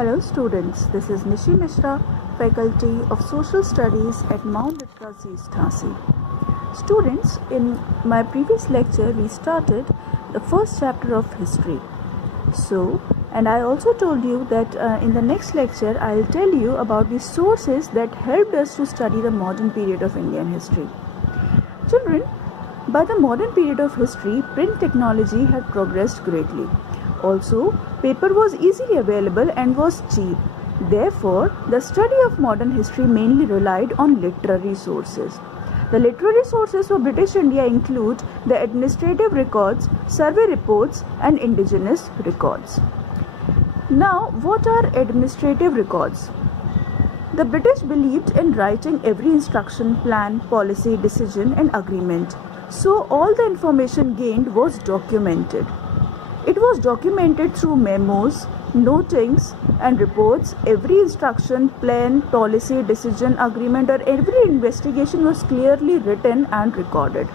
Hello students, this is Nishi Mishra, Faculty of Social Studies at Mount Literacy Jhansi. Students, in my previous lecture we started the first chapter of history. And I also told you that in the next lecture I'll tell you about the sources that helped us to study the modern period of Indian history. Children, by the modern period of history, print technology had progressed greatly. Also, paper was easily available and was cheap. Therefore, the study of modern history mainly relied on literary sources. The literary sources for British India include the administrative records, survey reports, and indigenous records. Now, what are administrative records? The British believed in writing every instruction, plan, policy, decision, and agreement. So, all the information gained was documented. It was documented through memos, notings, and reports. Every instruction, plan, policy, decision, agreement, or every investigation was clearly written and recorded.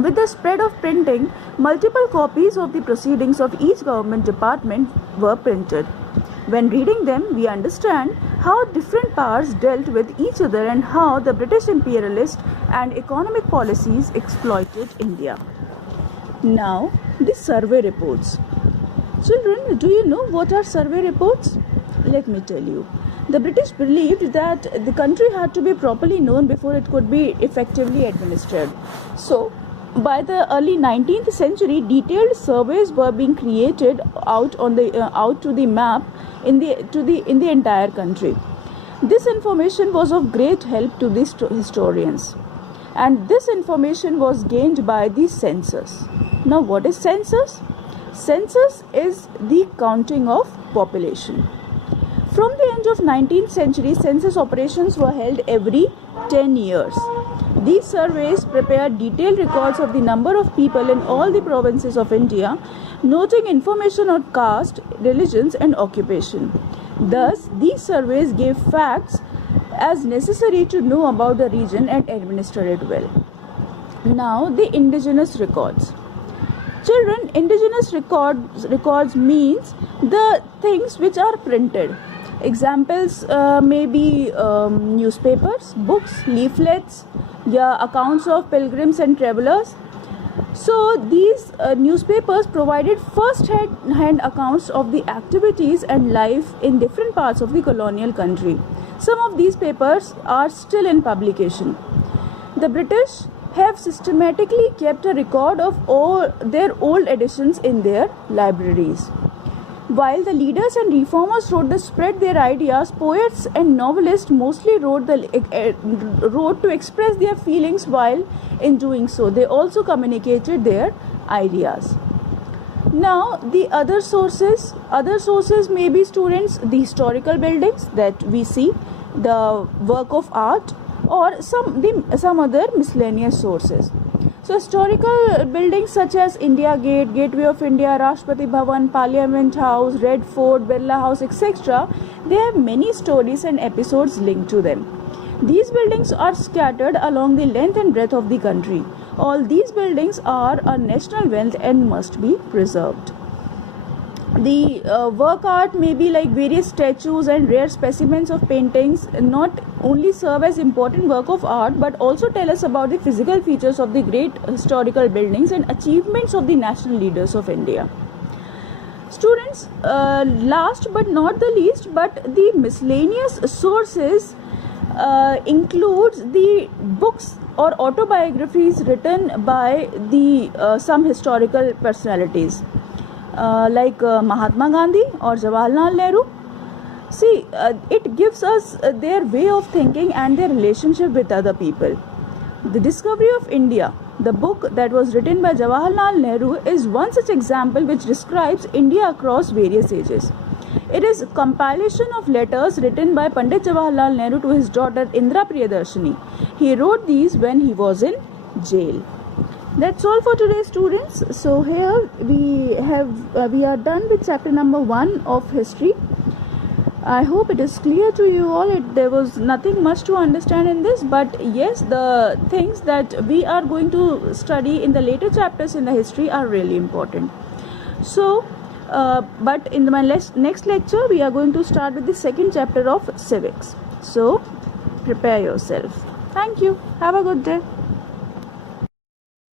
With the spread of printing, multiple copies of the proceedings of each government department were printed. When reading them, we understand how different powers dealt with each other and how the British imperialist and economic policies exploited India. Now, the survey reports. Children, do you know what are survey reports? Let me tell you. The British believed that the country had to be properly known before it could be effectively administered. So, by the early 19th century, detailed surveys were being created out to the map in the entire country. This information was of great help to the historians, and this information was gained by the census. Now, what is census? Census is the counting of population. From the end of 19th century, census operations were held every 10 years. These surveys prepared detailed records of the number of people in all the provinces of India, noting information on caste, religions, and occupation. Thus, these surveys gave facts as necessary to know about the region and administer it well. Now, the indigenous records. Children, indigenous records means the things which are printed. Examples may be newspapers, books, leaflets, accounts of pilgrims and travelers. So these newspapers provided first-hand accounts of the activities and life in different parts of the colonial country. Some of these papers are still in publication. The British have systematically kept a record of all their old editions in their libraries. While the leaders and reformers wrote to spread their ideas, poets and novelists mostly wrote to express their feelings. While in doing so, they also communicated their ideas. Now, the other sources may be, students, the historical buildings that we see, the work of art, or some other miscellaneous sources. So, historical buildings such as India Gate, Gateway of India, Rashtrapati Bhavan, Parliament House, Red Fort, Birla House, etc., they have many stories and episodes linked to them. These buildings are scattered along the length and breadth of the country. All these buildings are a national wealth and must be preserved. The work art may be like various statues and rare specimens of paintings, not only serve as important work of art but also tell us about the physical features of the great historical buildings and achievements of the national leaders of India. Students, last but not the least, but the miscellaneous sources includes the books or autobiographies written by the some historical personalities. Like Mahatma Gandhi or Jawaharlal Nehru. See, it gives us their way of thinking and their relationship with other people. The Discovery of India, the book that was written by Jawaharlal Nehru, is one such example which describes India across various ages. It is a compilation of letters written by Pandit Jawaharlal Nehru to his daughter Indira Priyadarshini. He wrote these when he was in jail. That's all for today, students. So here we are done with chapter number 1 of history. I hope it is clear to you all. There was nothing much to understand in this, but yes, the things that we are going to study in the later chapters in the history are really important. So but in my next lecture we are going to start with the second chapter of civics. So prepare yourself. Thank you. Have a good day.